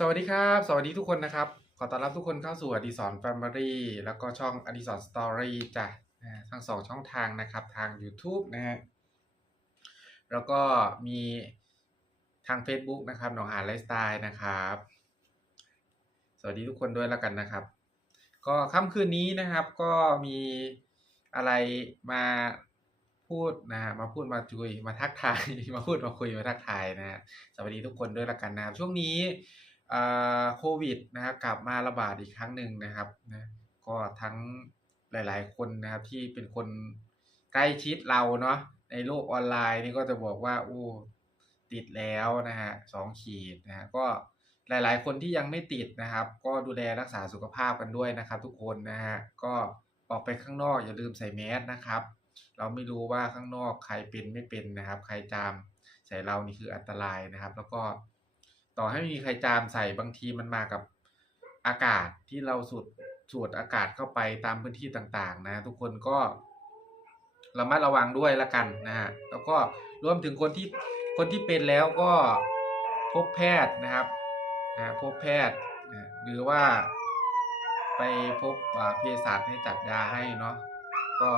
สวัสดีครับ สวัสดีทุกคนนะครับ ขอต้อนรับทุกคนเข้าสู่อดิสรแฟมิลี่แล้วก็ช่องอดิสรสตอรี่จ้ะอ่าทั้งสองช่องทางนะครับ ทาง YouTube นะฮะแล้วก็มีทาง Facebook นะครับหนองหานไลฟ์สไตล์นะครับ สวัสดีทุกคนด้วยแล้วกันนะครับ ก็ค่ำคืนนี้นะครับ ก็มีอะไรมาพูดนะมาพูดมาคุยมาทักทายมาพูดมาคุยมาทักทายนะสวัสดีทุกคนด้วยล้วกันนะครับช่วงนี้ โควิดนะครับกลับมาระบาดอีกครั้งหนึ่งนะครับนะก็ทั้งหลาย ๆ คนนะครับที่เป็นคนใกล้ชิดเราเนาะในโลกออนไลน์นี่ก็จะบอกว่าอู้ติดแล้วนะฮะสองขีดนะฮะก็หลาย ๆ คนที่ยังไม่ติดนะครับ ก็ดูแลรักษาสุขภาพกันด้วยนะครับ ทุกคนนะฮะก็ออกไปข้างนอกอย่าลืมใส่แมสนะครับ เราไม่รู้ว่าข้างนอกใครเป็นไม่เป็นนะครับ ใครจามใส่เรานี่คืออันตรายนะครับ แล้วก็ ต่อให้ไม่มีใครจามใส่บางทีมันมากับอากาศที่เราสูดสูดอากาศเข้าไปตามพื้นที่ต่างๆ นะ ทุกคนก็ระมัดระวังด้วยละกันนะฮะแล้วก็รวมถึงคนที่คนที่เป็นแล้วก็พบแพทย์นะครับนะพบแพทย์นะหรือว่าไปพบเภสัชให้จัดยาให้เนาะก็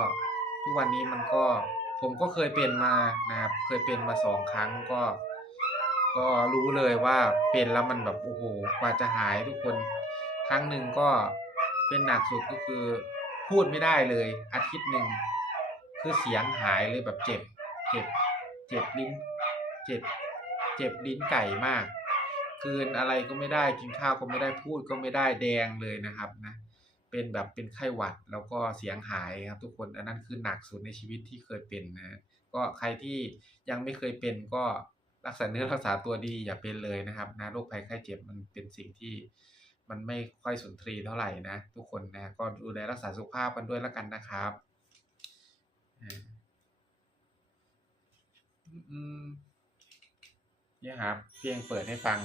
ทุกวันนี้มันก็ผมก็เคยเป็นมานะครับเคยเป็นมาสองครั้งก็ ก็รู้เลยว่าเป็นแล้วมันแบบโอ้โหกว่าจะหายทุกคนครั้งหนึ่งก็เป็นหนักสุดก็คือ พูดไม่ได้เลย อาทิตย์หนึ่งคือเสียงหายเลยแบบเจ็บ เจ็บ เจ็บลิ้น เจ็บ เจ็บลิ้นไก่มาก คืนอะไรก็ไม่ได้กินข้าวก็ไม่ได้พูดก็ไม่ได้แดงเลยนะครับนะเป็นแบบเป็นไข้หวัดแล้วก็เสียงหายครับ ทุกคนอันนั้นคือหนักสุดในชีวิตที่เคยเป็นนะก็ใครที่ยังไม่เคยเป็นก็ รักษาเนื้อรักษาตัวดีอย่าเป็นเลยนะครับนะโรคภัยไข้เจ็บมันเป็นสิ่งที่มันไม่ค่อยสุนทรีเท่าไหร่นะ ทุกคนนะก็ดูแลรักษาสุขภาพกันด้วยแล้วกันนะครับอืมเนี่ยครับเพียงเปิดให้ฟัง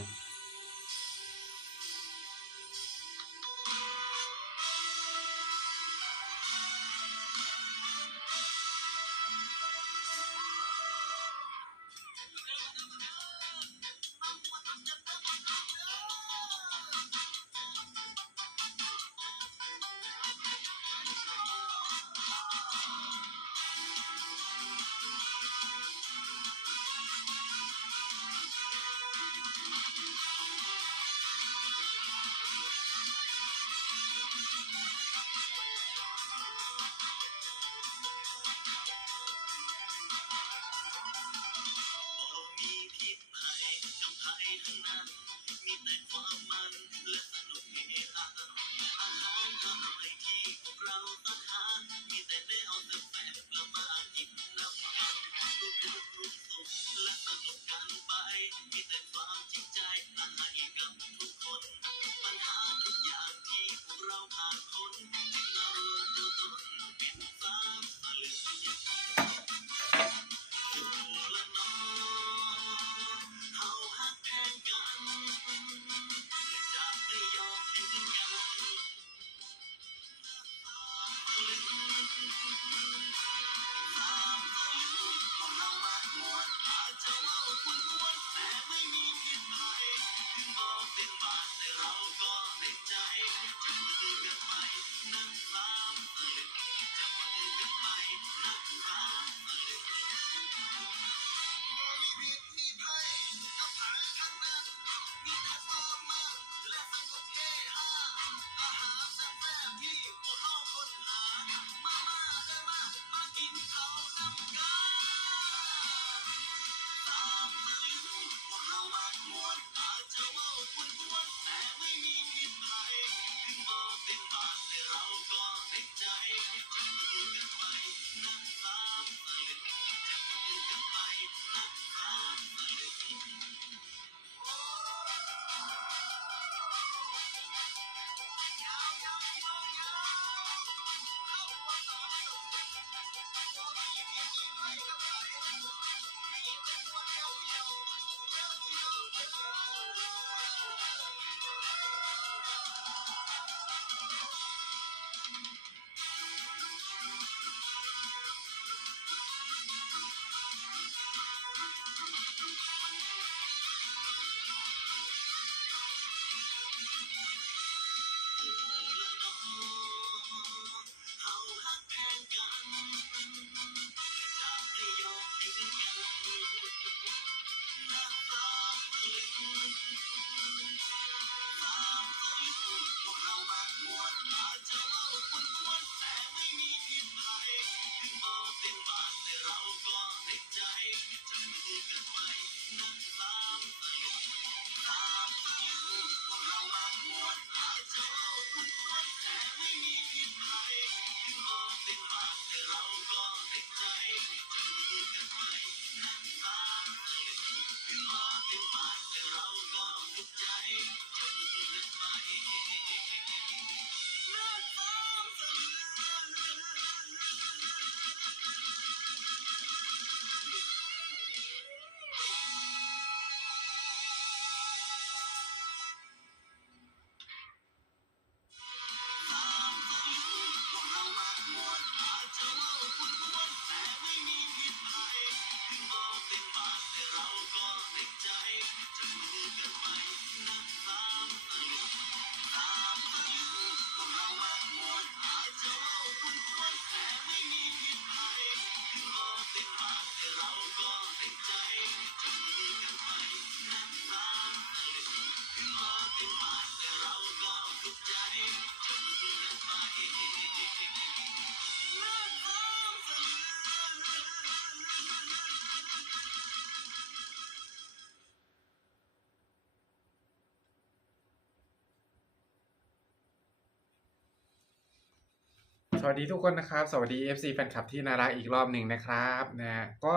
สวัสดีทุกคนนะครับ สวัสดี FC แฟนคลับที่น่ารักอีกรอบหนึ่งนะครับนะฮะก็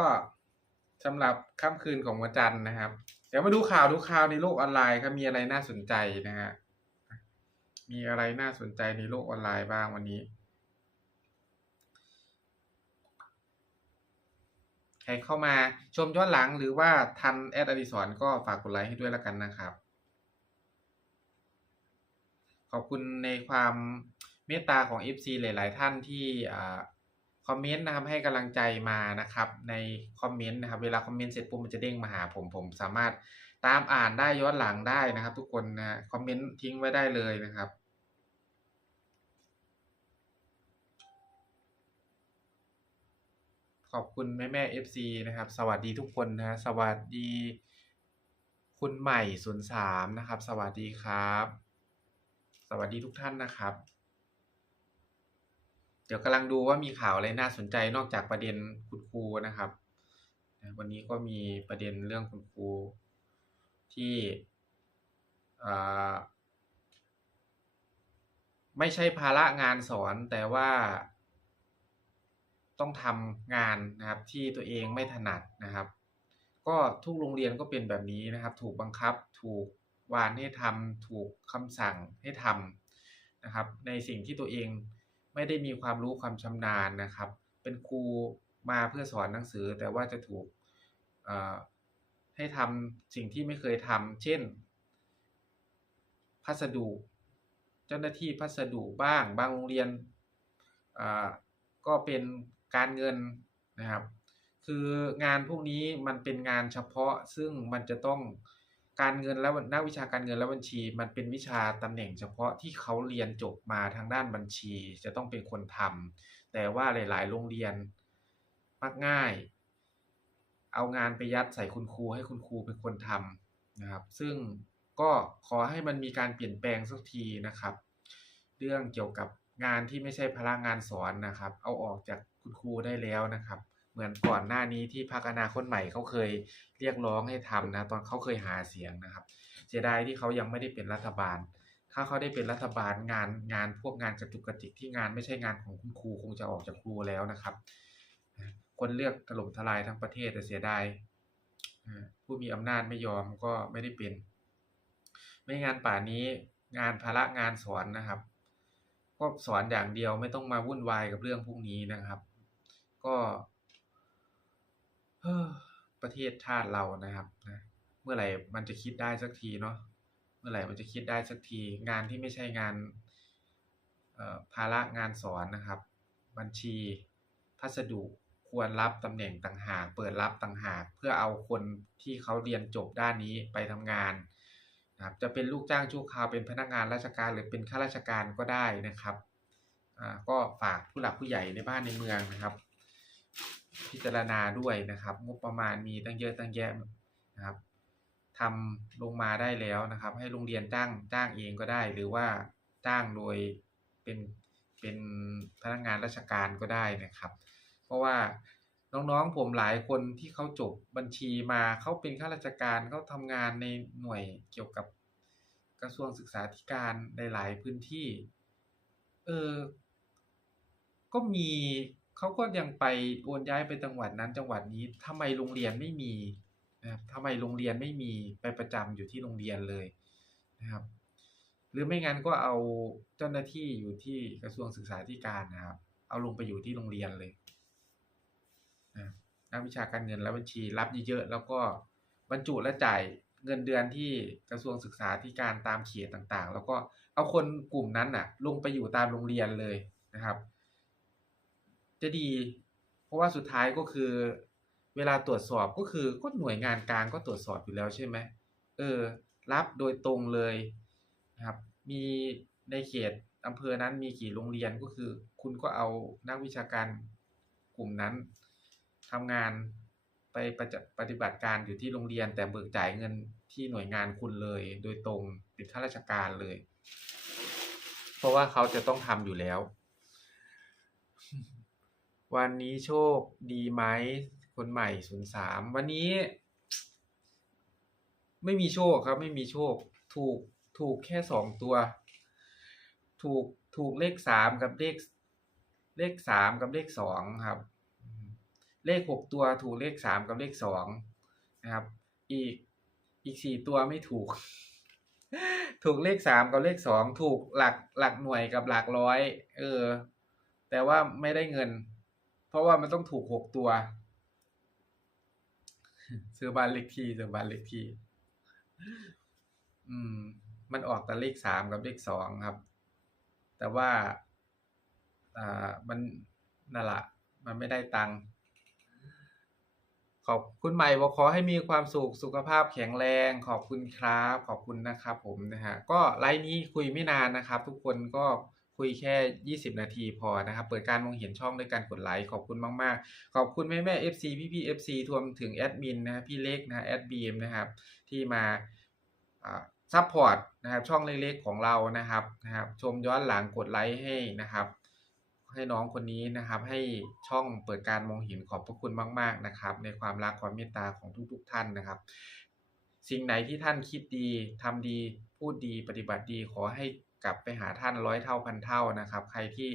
สำหรับค่ำคืนของวันจันทร์นะครับ เดี๋ยวมาดูข่าวดูข่าวในโลกออนไลน์ครับมีอะไรน่าสนใจนะฮะมีอะไรน่าสนใจในโลกออนไลน์บ้างวันนี้ ใครเข้ามาชมย้อนหลังหรือว่าทันแอดอดิสรก็ฝากกดไลค์ให้ด้วยแล้วกันนะครับ ขอบคุณในความ เมตตาของ FC หลาย ๆ ท่านที่คอมเมนต์นะครับให้กำลังใจมานะครับในคอมเมนต์นะครับเวลาคอมเมนต์เสร็จปุ๊บมันจะเด้งมาหาผมผมสามารถตามอ่านได้ย้อนหลังได้นะครับ ทุกคนนะคอมเมนต์ทิ้งไว้ได้เลยนะครับขอบคุณแม่แม่ FC นะครับ สวัสดีทุกคนนะสวัสดี คุณใหม่ศูนย์สามนะครับ สวัสดีครับ สวัสดีทุกท่านนะครับ เดี๋ยวกำลังดูว่ามีข่าวอะไรน่าสนใจนอกจากประเด็นคุณครูนะครับ วันนี้ก็มีประเด็นเรื่องคุณครูที่ไม่ใช่ภาระงานสอนแต่ว่าต้องทำงานนะครับที่ตัวเองไม่ถนัดนะครับ ก็ทุกโรงเรียนก็เป็นแบบนี้นะครับ ถูกบังคับถูกวานให้ทำถูกคำสั่งให้ทำนะครับ ในสิ่งที่ตัวเอง ไม่ได้มีความรู้ความชำนาญนะครับ เป็นครูมาเพื่อสอนหนังสือ แต่ว่าจะถูกให้ทำสิ่งที่ไม่เคยทำเช่น พัสดุ เจ้าหน้าที่พัสดุบ้าง บางโรงเรียนก็เป็นการเงินนะครับ คืองานพวกนี้มันเป็นงานเฉพาะซึ่งมันจะต้อง การเงินและนักวิชาการเงินและบัญชี มันเป็นวิชาตำแหน่งเฉพาะที่เขาเรียนจบมาทางด้านบัญชี จะต้องเป็นคนทำแต่ว่าหลาย ๆ โรงเรียนมักง่าย เอางานไปยัดใส่คุณครูให้คุณครูเป็นคนทำนะครับ ซึ่งก็ขอให้มันมีการเปลี่ยนแปลงสักทีนะครับ เรื่องเกี่ยวกับงานที่ไม่ใช่พลังงานสอนนะครับ เอาออกจากคุณครูได้แล้วนะครับ เหมือนก่อนหน้านี้ที่พรรคอนาคตใหม่เขาเคยเรียกร้องให้ทำนะตอนเขาเคยหาเสียงนะครับ เสียดายที่เขายังไม่ได้เป็นรัฐบาล ถ้าเขาได้เป็นรัฐบาลงานงานพวกงานกระจุกกระจิกที่งานไม่ใช่งานของคุณครูคงจะออกจากครูแล้วนะครับ คนเลือกถล่มทลายทั้งประเทศแต่เสียดายผู้มีอำนาจไม่ยอมก็ไม่ได้เป็น ไม่งานป่านี้งานภาระงานสอนนะครับ ก็สอนอย่างเดียวไม่ต้องมาวุ่นวายกับเรื่องพวกนี้นะครับ ก็ ประเทศชาติเรานะครับนะเมื่อไหร่มันจะคิดได้สักทีเนาะเมื่อไหร่มันจะคิดได้สักที งานที่ไม่ใช่งานภาระงานสอนนะครับ บัญชีพัสดุควรรับตำแหน่งต่างหาก เปิดรับต่างหาก เพื่อเอาคนที่เขาเรียนจบด้านนี้ไปทำงานนะครับจะเป็นลูกจ้างชั่วคราวเป็นพนักงานราชการหรือเป็นข้าราชการก็ได้นะครับก็ฝากผู้หลักผู้ใหญ่ในบ้านในเมืองนะครับ พิจารณาด้วยนะครับ งบประมาณมีตั้งเยอะตั้งแยะนะครับทำลงมาได้แล้วนะครับ ให้โรงเรียนจ้างจ้างเองก็ได้ หรือว่าจ้างโดยเป็นเป็นพนักงานราชการก็ได้นะครับ เพราะว่าน้องๆผมหลายคนที่เขาจบบัญชีมาเขาเป็นข้าราชการเขาทำงานในหน่วยเกี่ยวกับกระทรวงศึกษาธิการในหลายพื้นที่ เออ ก็มี เขาก็ยังไปโอนย้ายไปจังหวัดนั้นจังหวัดนี้ทำไมโรงเรียนไม่มีนะครับทำไมโรงเรียนไม่มีไปประจำอยู่ที่โรงเรียนเลยนะครับ หรือไม่งั้นก็เอาเจ้าหน้าที่อยู่ที่กระทรวงศึกษาธิการนะครับ เอาลงไปอยู่ที่โรงเรียนเลยนะนักวิชาการเงินและบัญชีรับเยอะๆแล้วก็บรรจุและจ่ายเงินเดือนที่กระทรวงศึกษาธิการตามเขตต่างๆ แล้วก็เอาคนกลุ่มนั้นน่ะ ลงไปอยู่ตามโรงเรียนเลยนะครับ จะดี เพราะว่าสุดท้ายก็คือ เวลาตรวจสอบก็คือก็หน่วยงานกลางก็ตรวจสอบอยู่แล้วใช่ไหมเออ รับโดยตรงเลยนะครับ มีในเขตอำเภอนั้นมีกี่โรงเรียนก็คือ คุณก็เอานักวิชาการกลุ่มนั้นทำงานไปปฏิบัติการอยู่ที่โรงเรียน แต่เบิกจ่ายเงินที่หน่วยงานคุณเลย โดยตรงเป็นข้าราชการเลย เพราะว่าเขาจะต้องทำอยู่แล้ว วันนี้โชคดีไหม คนใหม่ศูนย์สามวันนี้ ไม่มีโชคครับ ไม่มีโชค ถูกถูกแค่สองตัว ถูกถูกเลขสามกับเลข เลขสามกับเลขสองครับ เลขหกตัวถูกเลขสามกับเลขสองนะครับ อีกอีกสี่ตัวไม่ถูก ถูกเลขสามกับเลขสองถูกหลักหลักหน่วยกับหลักร้อย เออ แต่ว่าไม่ได้เงิน ราะว่ามันต้องถูกหกตัวซื้อบ้านเลขที่ซื้อบ้านเลขที่ อืม มันออกแต่เลขสามกับเลขสองครับ แต่ว่า อ่า มันนั่นละมันไม่ได้ตังค์ขอบคุณใหม่บอกขอให้มีความสุขสุขภาพแข็งแรง ขอบคุณครับ ขอบคุณนะครับผมนะฮะก็ไลฟ์นี้คุยไม่นานนะครับ ทุกคนก็ คุยแค่ 20 นาทีพอนะครับ เปิดการมองเห็นช่องด้วยการกดไลค์ขอบคุณมาก ๆ ขอบคุณแม่แม่ FC พี่พี่ FC รวมถึงแอดมินนะพี่เล็กนะแอดบีมนะครับที่มาอ่าซัพพอร์ตนะครับช่องเล็กๆของเรานะครับนะครับชมย้อนหลังกดไลค์ให้นะครับ ให้น้องคนนี้นะครับ ให้ช่องเปิดการมองเห็นขอบพระคุณมาก ๆนะครับ ในความรักความเมตตาของทุก ๆ ท่านนะครับ สิ่งไหนที่ท่านคิดดีทำดีพูดดีปฏิบัติดีขอให้ กลับไปหาท่านร้อยเท่าพันเท่านะครับ ใครที่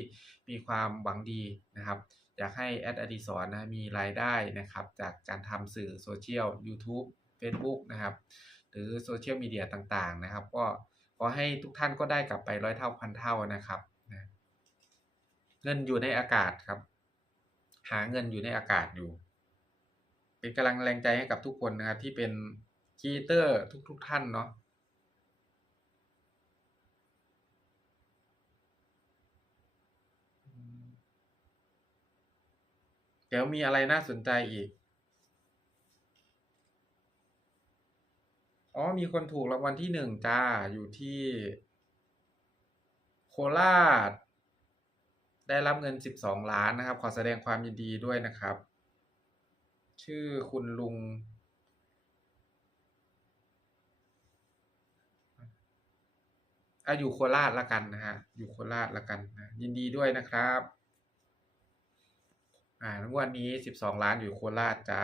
มีความหวังดีนะครับ อยากให้แอดอดิสรนะมีรายได้นะครับ จากการทำสื่อโซเชียล YouTube Facebook นะครับ หรือโซเชียลมีเดียต่างๆนะครับ ก็ขอให้ทุกท่านก็ได้กลับไปร้อยเท่าพันเท่านะครับนะเงินอยู่ในอากาศครับ หาเงินอยู่ในอากาศอยู่ เป็นกำลังแรงใจให้กับทุกคนนะครับที่เป็นครีเอเตอร์ทุกๆท่านเนาะอืมเดี๋ยวมีอะไรน่าสนใจอีก อ๋อ มีคนถูกรางวัลที่หนึ่งจ้า อยู่ที่ โคราช ได้รับเงิน 12 ล้านนะครับ ขอแสดงความยินดีด้วยนะครับ ชื่อคุณลุงอะอยู่โคราชละกันนะฮะ อยู่โคราชละกันนะ ยินดีด้วยนะครับ อ่ารางวันนี้สิบสองล้านอยู่โคราชจ้า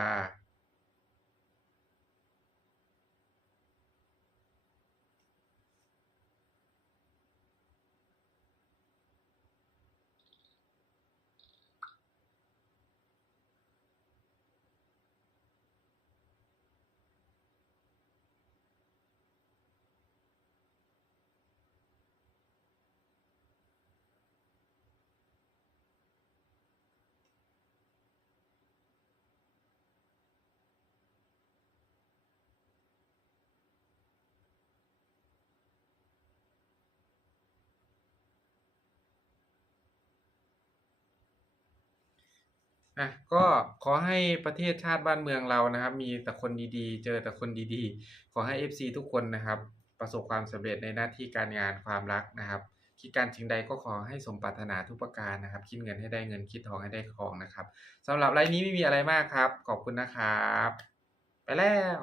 อะก็ขอให้ประเทศชาติบ้านเมืองเรานะครับ มีแต่คนดีๆ เจอแต่คนดีๆ ขอให้ FC ทุกคนนะครับ ประสบความสำเร็จในหน้าที่การงานความรักนะครับ คิดการชิงใดก็ขอให้สมปรารถนาทุกประการนะครับ คิดเงินให้ได้เงินคิดทองให้ได้ทองนะครับสำหรับไลน์นี้ไม่มีอะไรมากครับ ขอบคุณนะครับ ไปแล้ว